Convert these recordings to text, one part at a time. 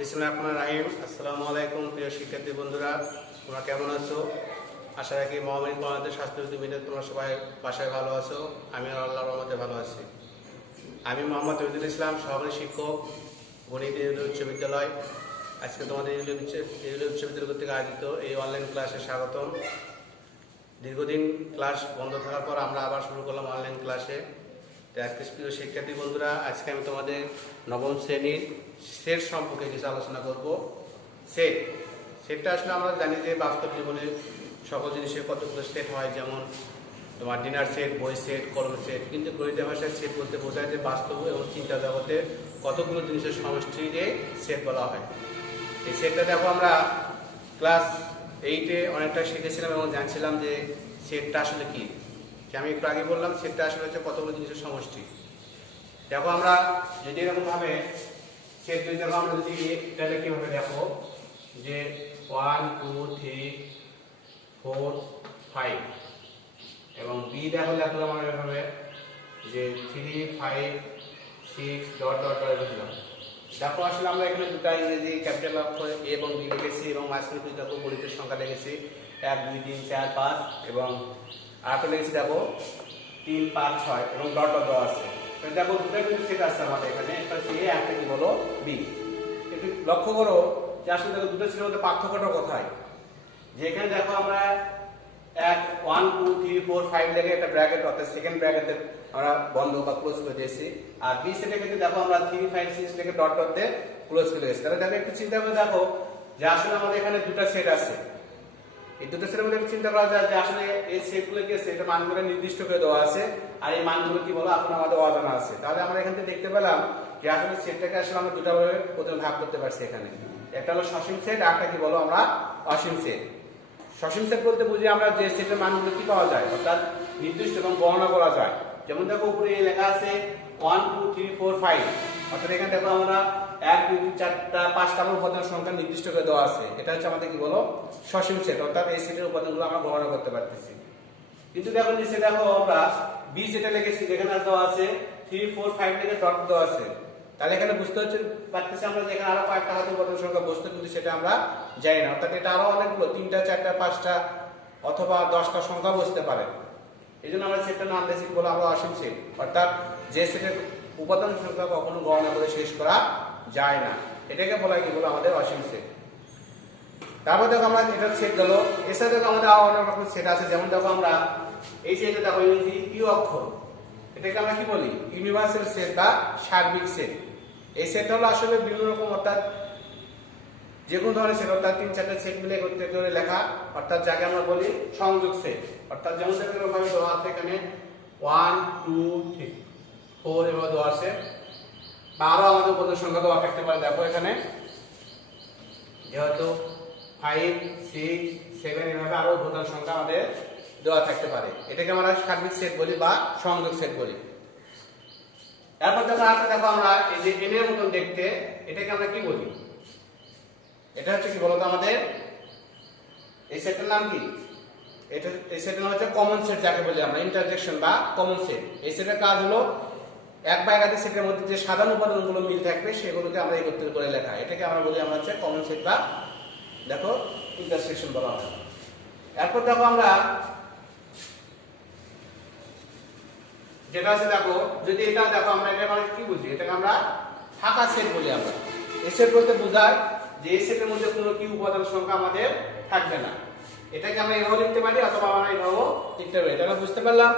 বিসমিল্লাহির আসসালামু আলাইকুম প্রিয় শিক্ষার্থী বন্ধুরা, তোমরা কেমন আছো? আশা রাখি মহামারী করোনাতে স্বাস্থ্যবিধি মেনে তোমরা সবাই বাসায় ভালো আছো। আমি আল্লাহর রহমতে ভালো আছি। আমি মোহাম্মদ তৌহিদুল ইসলাম, সহকারী শিক্ষক, গণিত উচ্চ বিদ্যালয়। আজকে তোমাদের উচ্চ বিদ্যালয় কর্তৃক আয়োজিত এই অনলাইন ক্লাসে স্বাগতম। দীর্ঘদিন ক্লাস বন্ধ থাকার পর আমরা আবার শুরু করলাম অনলাইন ক্লাসে। আজকে প্রিয় শিক্ষার্থী বন্ধুরা, আজকে আমি তোমাদের নবম শ্রেণীর সেট সম্পর্কে কিছু আলোচনা করব। সেটটা আসলে আমরা জানি যে বাস্তব জীবনে সকল জিনিসের কতগুলো সেট হয়, যেমন তোমার ডিনার সেট, বই সেট, কলম সেট। কিন্তু গণিত ভাষায় সেট বলতে বোঝায় যে বাস্তব এবং চিন্তা জগতে কতগুলো জিনিসের সমষ্টিকে সেট বলা হয়। এই সেটটা দেখো আমরা ক্লাস 8-এ অনেকটা শিখেছিলাম এবং জানছিলাম যে সেটটা আসলে কি। আমি একটু আগে বললাম সেটটা আসলে হচ্ছে কতগুলো জিনিসের সমষ্টি। দেখো আমরা যদি এরকমভাবে সেট যদি দেখো, আমরা যদি তাহলে কীভাবে দেখো যে 1 2 3 4 5 এবং বি দেখো আমরা এভাবে যে 3 5 6 ডট ডট ডট লিখলাম। দেখো আসলে আমরা এখানে দুটো ইংরেজি ক্যাপিটাল অক্ষর এ এবং বি লিখেছি এবং মাঝখানে দুই দেখো গণিতের সংখ্যা লিখেছি 1 2 3 4 5 এবং আরেকটা লিখেছি দেখো 3 5 6 এবং ডট ডট দেওয়া আছে। দেখো দুটো কিন্তু সেট আছে আমাদের এখানে, একটা হচ্ছে এ, একটা কি বলো বি। একটু লক্ষ্য করো যে আসলে দেখো দুটো সেটের মধ্যে পার্থক্যটা কোথায়। যেখানে দেখো আমরা 1 2 3 4 5 লিখে একটা ব্র্যাকেট অর্থাৎ সেকেন্ড ব্র্যাকেটে আমরা বন্ধ বা ক্লোজ করে দিয়েছি, আর বি সেটে কিন্তু দেখো আমরা 3 5 6 লিখে ডট ডট দিয়ে ক্লোজ করে দিয়েছি। তাহলে দেখো একটু চিন্তা করে দেখো যে আসলে আমাদের এখানে দুটো সেট আছে। এই দুটো সেটের মধ্যে চিন্তা করা যায় যে আসলে এই সেটগুলো কি আছে, এটা মানগুলো নির্দিষ্ট করে দেওয়া আছে, আর এই মানগুলো কি বলো এখন আমাদের অজানা আছে। তাহলে আমরা এখান থেকে দেখতে পেলাম যে আসলে সেটটাকে আসলে আমরা দুটো ভাবে প্রথমে ভাগ করতে পারছি। এখানে একটা হলো সসীম সেট, আর একটা কি বলো আমরা অসীম সেট। সসীম সেট বলতে বুঝি আমরা যে সেটের মানগুলো কি পাওয়া যায় অর্থাৎ নির্দিষ্ট এবং গণনা করা যায়। যেমন দেখো উপরে লেখা আছে 1 2 3 4 5, অর্থাৎ এখানে দেখো আমরা 1 2 3 4টা 5টা উপাদান সংখ্যা নির্দিষ্ট করে দেওয়া আছে। এটা হচ্ছে আমাদের কি বলো সসীম সেট, অর্থাৎ এই সেটের উপাদানগুলো আমরা গণনা করতে পারতেছি। কিন্তু দেখো নিচে দেখো আমরা বি সেটে লিখেছি, যেখানে দেওয়া আছে 3 4 5 লিখে ডট দেওয়া আছে। তাহলে এখানে বুঝতে হচ্ছে পারতেছি আমরা যে এখানে আরো কয়েকটা হাতে উপাদান সংখ্যা বসতে, কিন্তু সেটা আমরা জানি না। অর্থাৎ এটা আরো অনেকগুলো 3টা 4টা 5টা অথবা 10টা সংখ্যা বসতে পারে। এই জন্য আমরা সেটটা নাম দিয়েছি বলে আমরা অসীম সেট, অর্থাৎ যে সেটের উপাদান সংখ্যা কখনো গণনা করে শেষ করা যায় না, এটাকে বলা হয় কি বলে আমাদের অসীম সেট। তারপর দেখো আমরা এটা সেট গেল। এছাড়া দেখো আমাদের আরো অনেক রকম সেট আছে। যেমন দেখো আমরা এই সেটে দেখো ইউ অক্ষর, এটাকে আমরা কি বলি ইউনিভার্সাল সেট বা সার্বিক সেট। এই সেট হলো আসলে বিভিন্ন রকম, অর্থাৎ যে কোনো ধরনের সেট, অর্থাৎ 3 4টা সেট মিলে করতে করে লেখা, অর্থাৎ যাকে আমরা বলি সংযোগ সেট। অর্থাৎ যেমন দেখো এরকমভাবে দেওয়া আছে এখানে 1 2 3 4 এভাবে দেওয়া আছে, বা আরো আমাদের উপাদান সংখ্যা দেওয়া থাকতে পারে। দেখো এখানে যেহেতু 5 6 7 এভাবে আরো উপাদান সংখ্যা আমাদের দেওয়া থাকতে পারে। এটাকে আমরা সার্বিক সেট বলি বা সংযোগ সেট বলি। এরপর দেখো আমরা এই যে এন এর মতন দেখতে, এটাকে আমরা কি বলি, এটা হচ্ছে কি বলতো আমাদের এই সেটের নাম কি, এটা এই সেটের নাম হচ্ছে কমন সেট, যাকে বলি আমরা ইন্টারজেকশন বা কমন সেট। এই সেটের কাজ হলো এক বা একাধিক সেটের মধ্যে যে সাধারণ উপাদানগুলো মিল থাকবে সেগুলোকে আমরা একত্রিত করে লেখা। এটাকে আমরা বলি আমরা হচ্ছে কমন সেট বা দেখো ইন্টারসেকশন বলা হয়। এরপর দেখো আমরা যেটা আছে দেখো, যদি এটা দেখো আমরা এটা মানে কি বুঝি, এটাকে আমরা ফাঁকা সেট বলি। আমরা এই সেট বলতে বোঝায় যে এই সেটের মধ্যে কোনো কি উপাদান সংখ্যা আমাদের থাকবে না। এটাকে আমরা এভাবে লিখতে পারি অথবা আমরা এভাবেও লিখতে পারি। এটা আমরা বুঝতে পারলাম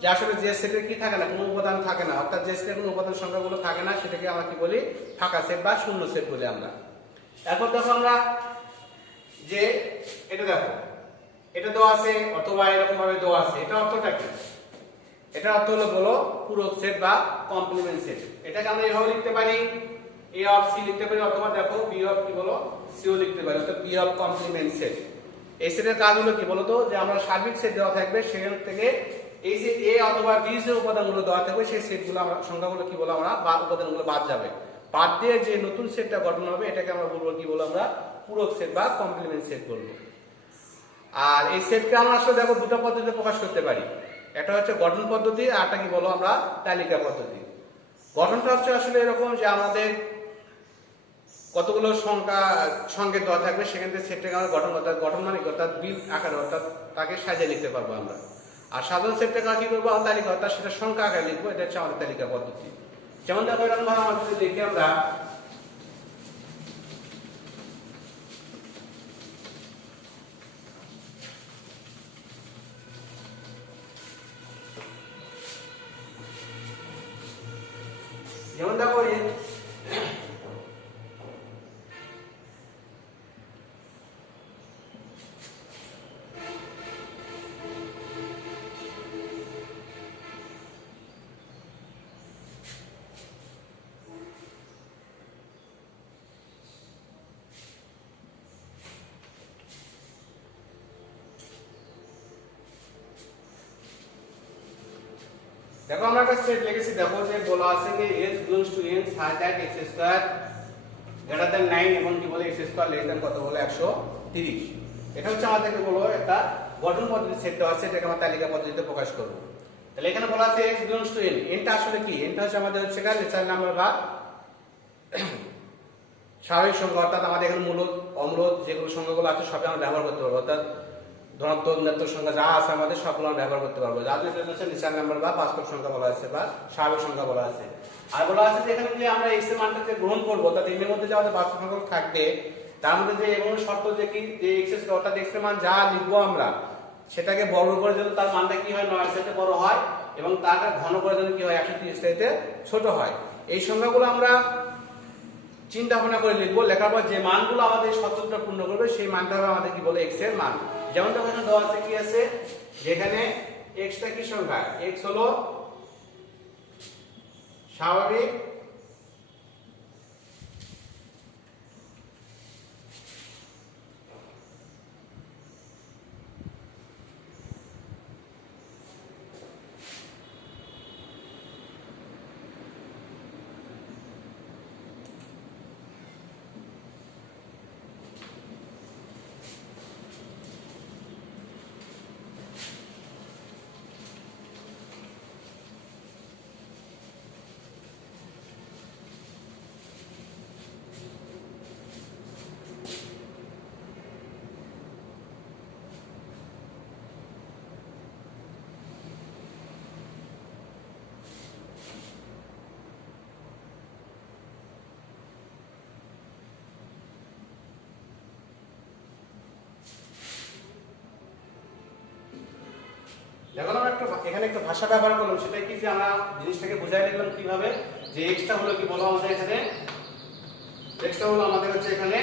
যে আসলে যে সেটের কি থাকে না, কোনো উপাদান থাকে না, অর্থাৎ যে সেটের কোনো উপাদান সংখ্যাগুলো থাকে না, সেটাকে আমরা কি বলি ফাঁকা সেট বা শূন্য সেট বলি আমরা। এরপর দেখো আমরা যে এটা দেখো এটা দেওয়া আছে অথবা এরকম ভাবে দেওয়া আছে, এটা অর্থটা কি, এটা অর্থ হলো বলো পূরক সেট বা কমপ্লিমেন্ট সেট। এটাকে আমরা এভাবে লিখতে পারি এ অফ সি লিখতে পারি, অথবা দেখো বি অফ কি বলো সিও লিখতে পারি, অর্থাৎ বি অফ কমপ্লিমেন্ট সেট। এই সেটের কাজ হলো কি বলতো যে আমরা সার্বিক সেট দেওয়া থাকবে, সেখান থেকে এই যে এ অথবা বি যে উপাদানগুলো দেওয়া থাকবে সেই সেটগুলো আমরা সংখ্যাগুলো কি বলো আমরা বা উপাদানগুলো বাদ যাবে, বাদ দিয়ে যে নতুন সেটটা গঠন হবে এটাকে আমরা বলবো কি বলবো আমরা পূরক সেট বা কমপ্লিমেন্ট সেট বলবো। আর এই সেটকে আমরা আসলে দেখো দুটো পদ্ধতিতে প্রকাশ করতে পারি, একটা হচ্ছে গঠন পদ্ধতি আর একটা কি বলো আমরা তালিকা পদ্ধতি। গঠনটা হচ্ছে আসলে এরকম যে আমাদের কতগুলো সংখ্যা সংকেত দেওয়া থাকবে, সেখান থেকে সেটটাকে আমরা গঠন মানে অর্থাৎ বিল আকারে অর্থাৎ তাকে সাজিয়ে লিখতে পারবো আমরা। আর সাধারণ সেটটাকে কি করবো, আমরা তালিকা অর্থাৎ সেটা সংখ্যা আকারে লিখবো। এটা হচ্ছে আমাদের তালিকা পদ্ধতি। যেমন দেখো এরকম ভাবে আমরা যদি দেখি আমরা যেমন দেখো দেখো আমরা একটা সেট লিখেছি। দেখো যে বলা আছে যে s belongs to n such that x square greater than 9 এবং কি বলে x square less than কত বলে 130। এটা হচ্ছে আমাদেরকে বলো একটা গঠন পদ্ধতি সেট দেওয়া আছে, এটাকে আমরা তালিকা পদ্ধতিতে প্রকাশ করব। তাহলে এখানে বলা আছে x belongs to n, n টা আসলে কি, n টা হচ্ছে আমাদের হচ্ছে ন্যাচারাল নাম্বার বা স্বাভাবিক সংখ্যা। অর্থাৎ আমাদের এখানে মূলদ অমূলদ যেগুলো সংখ্যাগুলো আছে সবই আমরা ব্যবহার করতে পারবো। অর্থাৎ ধনাত্মক ঋণাত্মক সংখ্যা যা আছে আমাদের সবগুলো আমরা ব্যবহার করতে পারবো। যাদের জন্য হচ্ছে ন্যাচারাল নাম্বার বা বাস্তব সংখ্যা বলা আছে বা স্বাভাবিক সংখ্যা বলা আছে। আর বলা আছে যে এখানে যে আমরা x এর মানটাকে গ্রহণ করবো, অর্থাৎ এর মধ্যে যে আমাদের বাস্তব সংখ্যা থাকবে তার মধ্যে যে এবং শর্ত যে কি যে x স্কয়ার অর্থাৎ x এর মান যা লিখবো আমরা সেটাকে বর্গ করে যদি তার মানটা কি হয় 9 চাইতে বড় হয় এবং তারটা ঘন করে যদি কি হয় 130 চাইতে ছোট হয়। এই সংখ্যাগুলো আমরা চিন্তা ভাবনা করে লিখবো। লেখার পর যে মানগুলো আমাদের শর্তটা পূর্ণ করবে সেই মানটা হবে আমাদের কি বলে x এর মান। যেমন দেখো এখানে দেওয়া আছে কি আছে, যেখানে x টা কি সংখ্যা, x হলো স্বাভাবিক যখন আমরা এখানে একটা ভাষা ব্যবহার করলাম, সেটা কি যে আমরা জিনিসটাকে বুঝাই দিলাম কিভাবে যে x টা হলো কি বলো আমাদের এখানে x টা হলো আমাদের হচ্ছে এখানে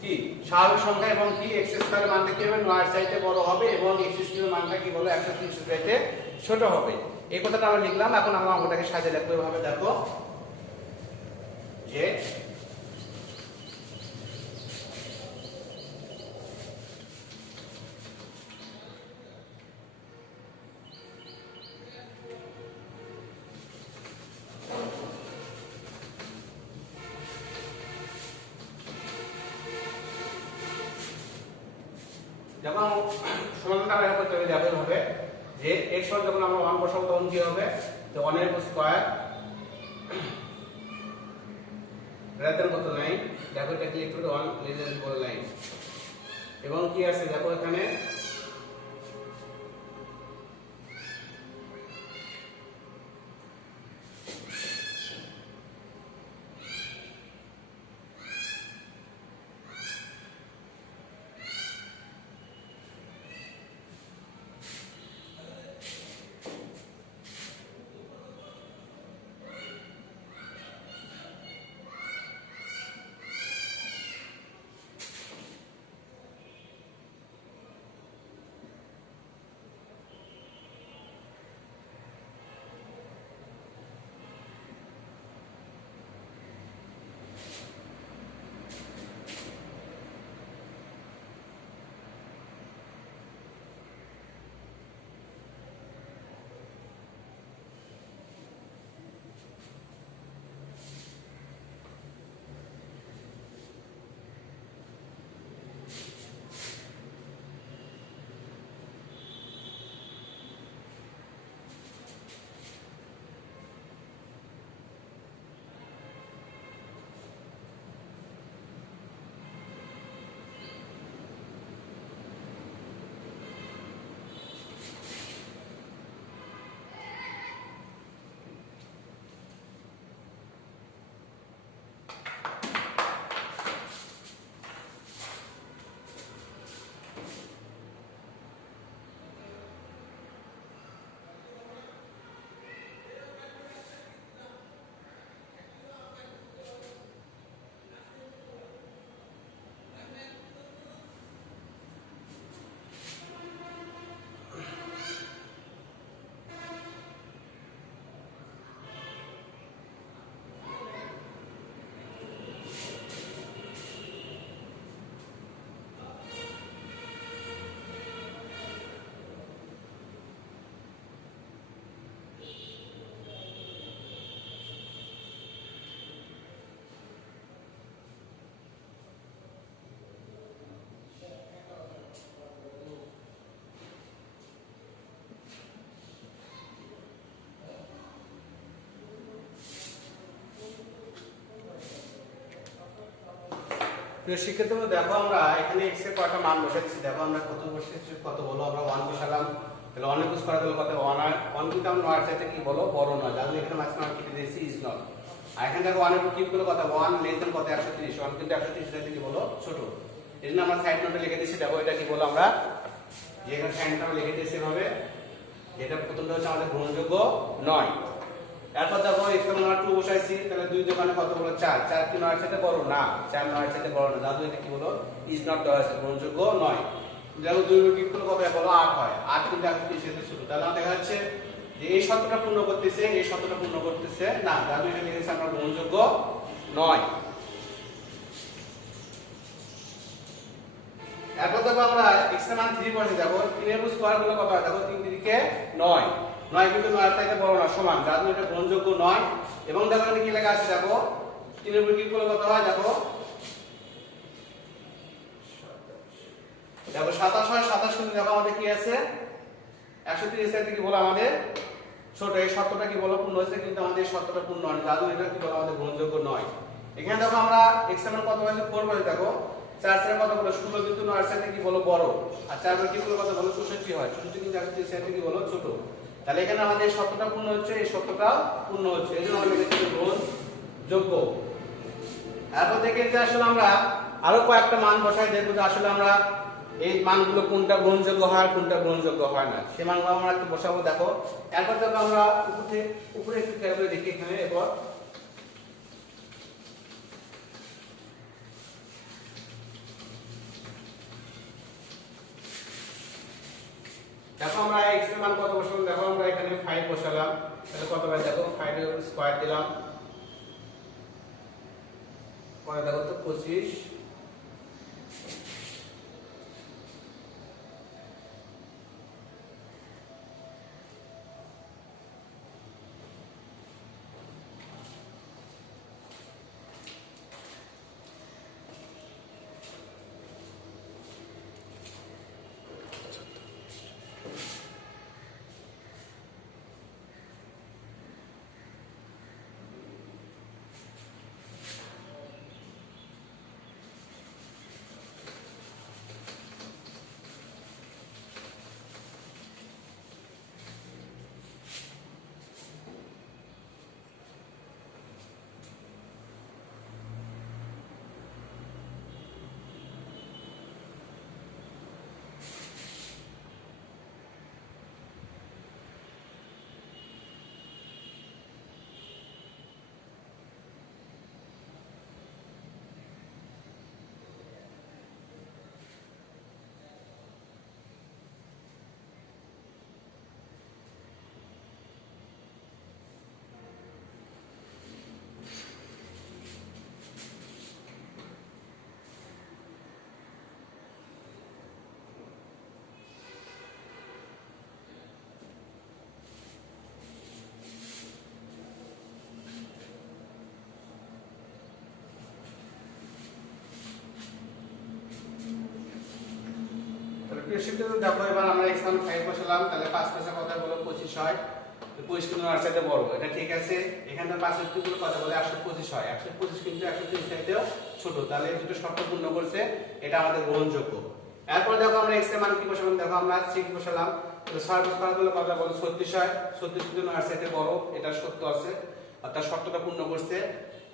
কি স্বাভাবিক সংখ্যা এবং কি x স্কয়ারের মানটা কি হবে 9 চাইতে বড় হবে এবং x স্কয়ারের মানটা কি বলো 130 চাইতে ছোট হবে। এই কথাটা আমরা লিখলাম। এখন আমরা ওটাকে সাজিয়ে লিখবো এভাবে। দেখো যে যখন সমাধানটা আমরা করতে হবে দেখো হবে যে x সমান যখন আমরা 1 বসাবো তখন কি হবে, তো 1 এর স্কয়ার গ্রেটার কত 9, দেখো এটা কি একটু 1 লেস দ্যান ইকুয়াল 9 এবং কি আছে দেখো এখানে প্রিয় শিক্ষার্থী বন্ধু, দেখো আমরা এখানে x এর কয়টা মান বসাচ্ছি। দেখো আমরা কত বসেছি, কত বলো আমরা 1 বসালাম, তাহলে 1 ইউজ করা গেল কত 1 আর 1 কিন্তু আমরা নয় চাইতে কি বলো বড় নয়, তাহলে এখানে মাঝখানে কেটে দিয়েছি ইজ নট। আর এখানে দেখো 1 এর উপর ক্লিক করলে কত 1 লেস দেন কত 130, 1 কিন্তু 130 চাইতে কি বলো ছোট। এজন্য আমরা সাইড নোটে লিখে দিয়েছি। দেখো এটা কি বলো আমরা যে এখানে সাইনটা আমরা লিখে দিয়েছি এভাবে, যেটা প্রথমটা হচ্ছে আমাদের গ্রহণযোগ্য নয়। এরপর দেখো এক্স এর মান 2 বসাইছি, তাহলে 2 দোকানে কত হলো 4, 4 কি 9 এর সাথে বড় না, 4 9 এর সাথে বড় না, দাদু এটা কি বলো ইজ নট দেওয়া আছে, গ্রহণযোগ্য নয়। দেখো 2 এর ক্লিক করলে কত বলো 8 হয়, 8 কিন্তু 130 এর সাথে ছোট, তাহলে আমরা দেখা যাচ্ছে যে এই শর্তটা পূর্ণ করতেছে, এই শর্তটা পূর্ণ করতেছে না, দাদু এটা লিখেছে আমরা গ্রহণযোগ্য নয়। এরপর দেখো আমরা x এর মান 3 বসাই, দেখো 3 এর স্কয়ার করলে কত হয়, দেখো 3 3 কে 9, 9 কিন্তু 9 এর থেকে বড় না সমান, যার জন্য এটা গ্রহণযোগ্য নয়। এবং দেখো এখানে কি লেখা আছে, দেখো 3 এর উপর ক্লিক করলে কত হয়, দেখো 27 হয়, 27 কিন্তু দেখো আমাদের কি আছে 130 এর থেকে বলো আমাদের ছোট, এই শর্তটা কি বলো পূর্ণ হয়েছে, কিন্তু আমাদের এই শর্তটা পূর্ণ হয়নি, যার জন্য এটা কি বলো আমাদের গ্রহণযোগ্য নয়। এখানে দেখো আমরা x এর মান কত বসাই 4 বসাই, দেখো 4 এর কত বলো 16 কিন্তু 9 এর সাথে কি বলো বড়, আর 4 এর কি বলো কত বলো 64 হয়, 64 কিন্তু 130 এর সাথে কি বলো ছোট, তাহলে এখানে আমাদের এই শর্তটা পূর্ণ হচ্ছে, এই শর্তটা পূর্ণ হচ্ছে, এজন্য আমাদের এখানে গ্রহণযোগ্য। এরপর দেখে যে আসলে আমরা আরো কয়েকটা মান বসাই, দেখব যে আসলে আমরা এই মানগুলো কোনটা গ্রহণযোগ্য হয় কোনটা গ্রহণযোগ্য হয় না, সেই মানগুলো আমরা একটু বসাবো। দেখো এরপর দেখো আমরা উপরে একটু খেয়াল করে দেখি এখানে। এরপর দেখো আমরা x এর মান কত বসালাম, দেখো আমরা এখানে 5 বসালাম, তাহলে কত হয় দেখো 5 এর স্কয়ার দিলাম, পরে দেখো তো 25, দেখো এবার আমরা x মান 5 বসালাম, তাহলে 5 5 কত বলো 25 হয়, 25 কিন্তু আর সাথে বড়, এটা ঠিক আছে। এখানে 5 এর গুলো কত বলে 125 হয়, 125 কিন্তু 130 চাইতেও ছোট, তাহলে এই দুটো শর্ত পূর্ণ করছে, এটা আমাদের গ্রহণযোগ্য। এরপর দেখো আমরা x এর মান কি বসালাম, দেখো আমরা 6 বসালাম, তাহলে 6 করা হলো কত বলো 36 হয়, 36 কিন্তু আর সাথে বড়, এটা সত্য আছে, অর্থাৎ শর্তটা পূর্ণ করছে।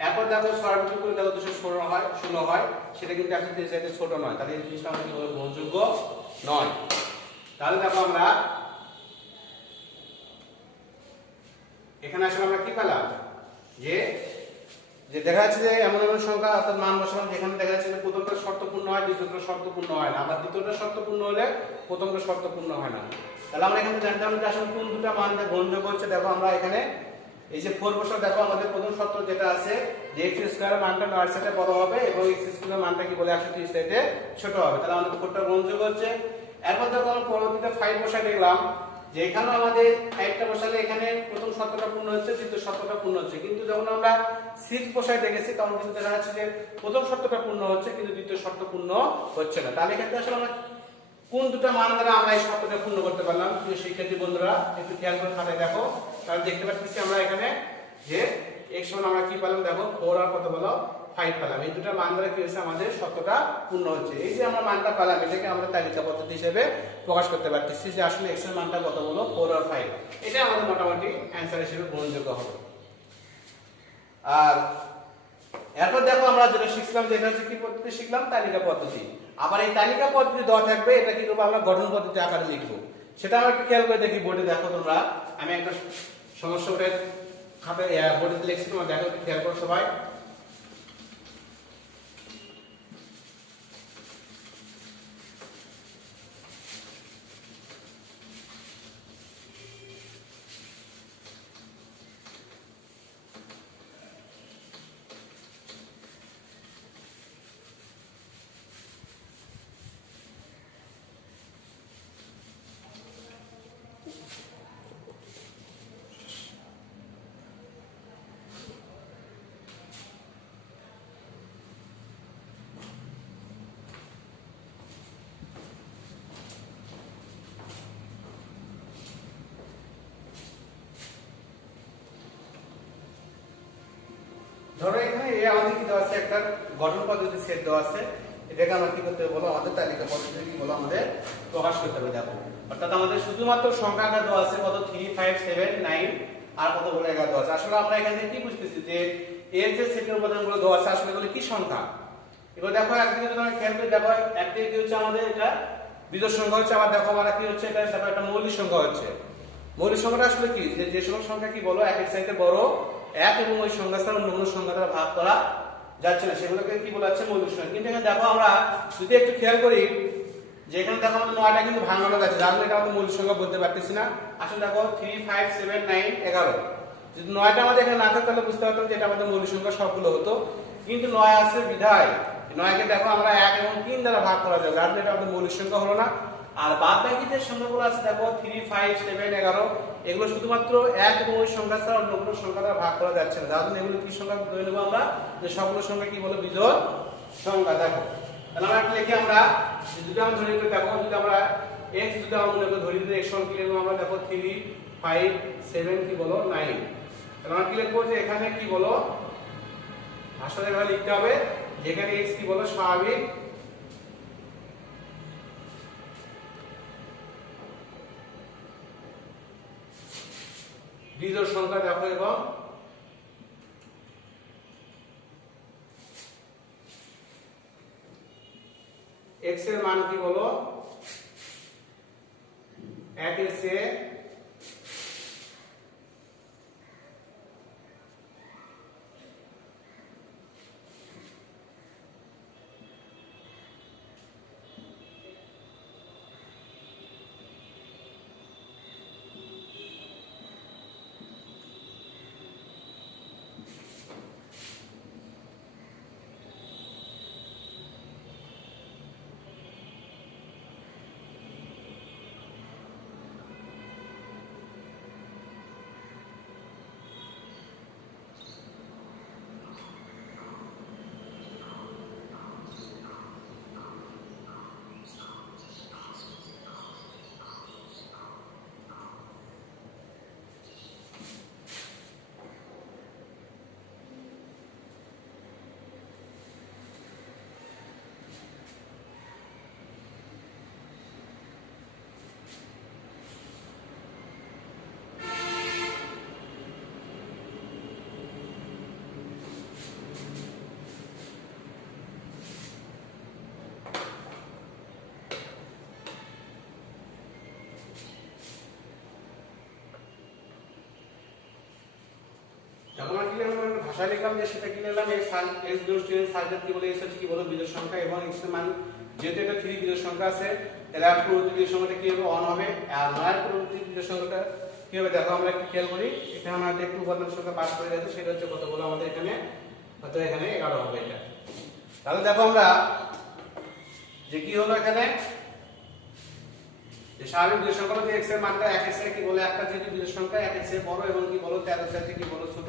এরপর দেখো 6 বিয়োগ করে দেখো 216 হয়, 16 হয়, সেটা কিন্তু 130 চাইতে ছোট নয়, তাহলে এই জিনিসটা আমরা কি বলবো গ্রহণযোগ্য নয়। তাহলে দেখো আমরা এখানে আসলে আমরা কি পেলাম, যে যে দেখা যাচ্ছে যে এমন এমন সংখ্যা অর্থাৎ মান বসালাম যেখানে দেখা যাচ্ছে যে প্রথমটা শর্ত পূর্ণ হয়, দ্বিতীয়টা শর্ত পূর্ণ হয় না, আবার দ্বিতীয়টা শর্ত পূর্ণ হলে প্রথমটা শর্ত পূর্ণ হয় না। তাহলে আমরা এখানে জানতাম যে আসলে কোন দুটো মান গ্রহণযোগ্য হচ্ছে। দেখো আমরা এখানে এই যে 4 বসাল, দেখো আমাদের প্রথম শর্ত যেটা আছে যে x স্কয়ার মানটা 9 এর সাথে বড় হবে এবং x স্কয়ার মানটা কি বলে 130 চাইতে ছোট হবে, তাহলে আমাদের 4টা গ্রহণযোগ্য হচ্ছে। এরপর দেখো আমরা পরবর্তীতে 5 বসাই দেখলাম যে এখানে আমাদের 5টা বসালে এখানে প্রথম শর্তটা পূর্ণ হচ্ছে, দ্বিতীয় শর্তটা পূর্ণ হচ্ছে, কিন্তু যখন আমরা 6 বসাই দেখেছি তখন কিন্তু দেখা যাচ্ছে যে প্রথম শর্তটা পূর্ণ হচ্ছে কিন্তু দ্বিতীয় শর্ত পূর্ণ হচ্ছে না। তাহলে এখানে আসলে আমরা কোন দুটো মান দ্বারা আমরা এই শর্তটা পূর্ণ করতে পারলাম, প্রিয় শিক্ষার্থী বন্ধুরা একটু খেয়াল করে খাতায় দেখো, তাহলে দেখতে পাচ্ছি আমরা এখানে যে x সমান আমরা কি পেলাম দেখো 4 আর কত বলো 5 পেলাম। এই দুটো মান দ্বারা কি হচ্ছে আমাদের সত্যটা পূর্ণ হচ্ছে। এই যে আমরা মানটা পেলাম এটাকে আমরা তালিকা পদ্ধতি হিসেবে প্রকাশ করতে পারতেছি যে আসলে x এর মানটা কত বলো 4 আর 5। এটা আমাদের মোটামুটি অ্যানসার হিসেবে গ্রহণযোগ্য হবে। আর এরপর দেখো আমরা যেটা শিখলাম যেটা হচ্ছে কি পদ্ধতি শিখলাম তালিকা পদ্ধতি। আবার এই তালিকা পদ্ধতি দেওয়া থাকবে এটা কি করবো আমরা গঠন পদ্ধতি আকারে লিখবো। সেটা আমরা একটু খেয়াল করে দেখি বোর্ডে দেখো তোমরা। আমি একটা সমস্যা উঠে খাতে বোর্ডে লিখছি তোমরা দেখো খেয়াল করো সবাই। ধরো এখানে এই আমাদের কি দেওয়া আছে একটা গঠন পদ্ধতি সেট দেওয়া আছে। এটাকে আমরা কি করতে হবে বলো আমাদের তালিকা পদ্ধতি কি বলো আমাদের প্রকাশ করতে হবে। দেখো অর্থাৎ আমাদের শুধুমাত্র সংখ্যাটা দেওয়া আছে কত 3 5 7 9 আর কত বলে 11 দেওয়া আছে। আসলে আমরা এখানে কি বুঝতেছি যে এর যে সেটের উপাদানগুলো দেওয়া আছে আসলে এগুলো কি সংখ্যা। এবার দেখো একদিকে যদি আমরা খেয়াল করি দেখো একদিকে কি হচ্ছে আমাদের এটা বিজোড় সংখ্যা হচ্ছে। আবার দেখো আমরা কি হচ্ছে এটা দেখো একটা মৌলিক সংখ্যা হচ্ছে। মৌলিক সংখ্যাটা আসলে কি যে সকল সংখ্যা কি বলো একের চাইতে বড় এক এবং ওই সংখ্যা ছাড়া অন্য কোনো সংখ্যা দ্বারা ভাগ করা যাচ্ছে না সেগুলোকে কি বলা হচ্ছে মৌলিক সংখ্যা। কিন্তু এখানে দেখো আমরা যদি একটু খেয়াল করি যে এখানে দেখো আমাদের 9টা কিন্তু ভাঙানো গেছে যার ফলে এটা আমাদের মৌলিক সংখ্যা বলতে পারতেছি না। আসলে দেখো 3 5 7 9 11 যদি 9টা আমাদের এখানে না থাকতো তাহলে বুঝতে পারতাম যে এটা আমাদের মৌলিক সংখ্যা সবগুলো হতো। কিন্তু 9 আছে বিধায় 9কে দেখো আমরা 1 এবং 3 দ্বারা ভাগ করা যাবে যার ফলে এটা আমাদের মৌলিক সংখ্যা হলো না। আর বাদ বাকি যে সংখ্যাগুলো আছে দেখো 3 5 7 11 এগুলো শুধুমাত্র এক এবং ওই সংখ্যা ছাড়া অন্য কোনো সংখ্যা দ্বারা ভাগ করা যাচ্ছে না যার জন্য এগুলো কি সংখ্যা ধরে নেব আমরা যে সবগুলো সংখ্যা কি বলে বিজোড় সংখ্যা। দেখো তাহলে আমরা একটা লিখি আমরা যদি আমরা ধরে নিই দেখো যদি আমরা x যদি আমরা মনে করি ধরি যে x সমান কি লিখব আমরা দেখো 3 5 7 কি বলো 9। তাহলে আমরা কি লিখব যে এখানে কি বলো আসলে এভাবে লিখতে হবে যেখানে x কি বলো স্বাভাবিক বিজোড় সংখ্যা দেখো এবং x এর মান কি বলো 1 এর চেয়ে যখন আমরা কি লিখলাম ভাষা লিখলাম যে সেটা কি লিখলাম x বিজোড় সাইডের কি বলে x হচ্ছে কি বলো বিজোড় সংখ্যা এবং x এর মান যেহেতু এটা 3 বিজোড় সংখ্যা আছে তাহলে আর পরবর্তী বিজোড় সংখ্যাটা কি হবে 1 হবে। আর 9 এর পরবর্তী বিজোড় সংখ্যাটা কি হবে দেখো আমরা একটু খেয়াল করি এখানে আমাদের একটু উপাদান সংখ্যা পাস করে যাচ্ছে সেটা হচ্ছে কত বলো আমাদের এখানে কত এখানে 11 হবে এটা। তাহলে দেখো আমরা যে কি হলো এখানে যে স্বাভাবিক বিজোড় সংখ্যা হলো যে x এর মানটা 1 এর চেয়ে কি বলে একটা যেহেতু বিজোড় সংখ্যা 1 এর চেয়ে বড় এবং কি বলো 13 এর চেয়ে কি বলো ছোট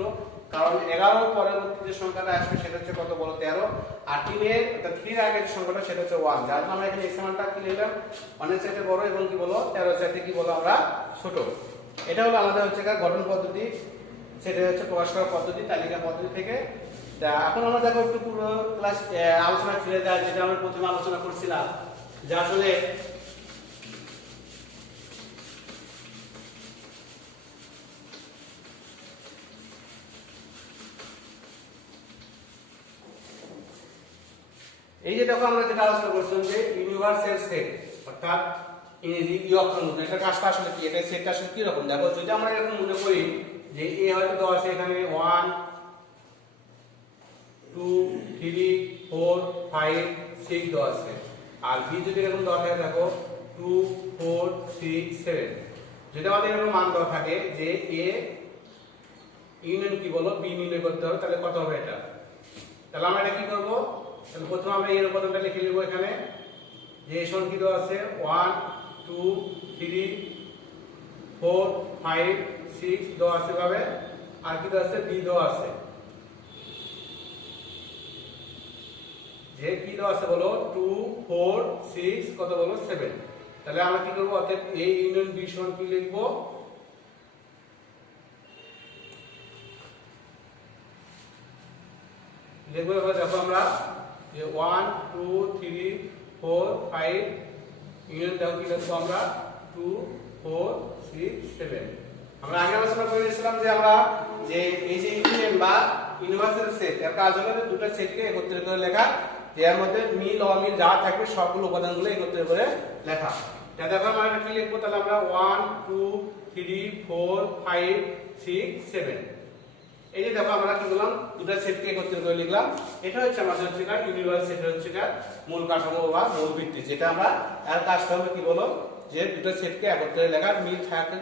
কারণ 11 পরবর্তী যে সংখ্যাটা আসবে সেটা হচ্ছে কত বলো 13 আর 3 এর অর্থাৎ 3 এর আগে যে সংখ্যাটা সেটা হচ্ছে 1 যার জন্য আমরা এখানে x এর মানটা কি নিলাম 1 এর চেয়ে বড় এবং কি বলো 13 এর চেয়ে কি বলো আমরা ছোট। এটা হলো আমাদের হচ্ছে গঠন পদ্ধতি সেটা হচ্ছে প্রকাশ করার পদ্ধতি, তালিকা পদ্ধতি থেকে। তা এখন আমরা দেখো একটু পুরো ক্লাস আলোচনা ফিরে যায়, যেটা আমরা প্রথমে আলোচনা করছিলাম যে আসলে এই যে দেখো আমরা যেটা আলোচনা করছিলাম যে ইউনিভার্সাল সেট অর্থাৎ ইংরেজি ই অক্ষর মধ্যে এটা কাজটা আসলে কি, এটা সেটটা আসলে কি রকম। দেখো যদি আমরা এরকম মনে করি যে এ হয়তো দেওয়া আছে এখানে 1 2 3 4 5 6 দেওয়া আছে, আর বি যদি এরকম দেওয়া থাকে দেখো 2 4 6 7, যদি আমাদের এরকম মান দেওয়া থাকে যে এ ইউনিয়ন কি বলো বি নির্ণয় করতে হবে, তাহলে কত হবে এটা। তাহলে আমরা এটা কি করব, তাহলে প্রথমে আমরা এর উপাদানটা লিখে নেব এখানে যে সংখ্যা আছে 1 2 3 4 5 6 দেওয়া আছে ভাবে, আর কি দেওয়া আছে বি দেওয়া আছে, যে কি দেওয়া আছে বলো 2 4 6 কত বলো 7। তাহলে আমরা কি করব, অর্থাৎ এই ইউনিয়ন বি সমান কি লিখব, লিখবো এবার দেখো আমরা যে 1 2 3 4 5 ইউনিয়ন দাও কি লিখবো আমরা 2 4 6 7। আমরা আগে আলোচনা করেছিলাম যে আমরা যে এই যে ইউনিয়ন বা ইউনিভার্সাল সেট এর কাজ হলো দুটো সেটকে একত্রিত করে লেখা, যে এর মধ্যে মিল অমিল যা থাকবে সবগুলো উপাদানগুলো একত্রিত করে লেখা। এটা দেখো আমরা কি লিখবো, তাহলে আমরা 1 2 3 4 5 6 7। এই যে দেখো আমরা কি করলাম, দুটো সেটকে একত্রিত করে লিখলাম। এটা হচ্ছে আমাদের হচ্ছে ইউনিভার্সাল সেট হচ্ছে মূল কাঠামো বা মূল ভিত্তি, যেটা আমরা এর কাজটা হবে কি বলো যে দুটো সেটকে একত্রিত লেখার মিল থাকবে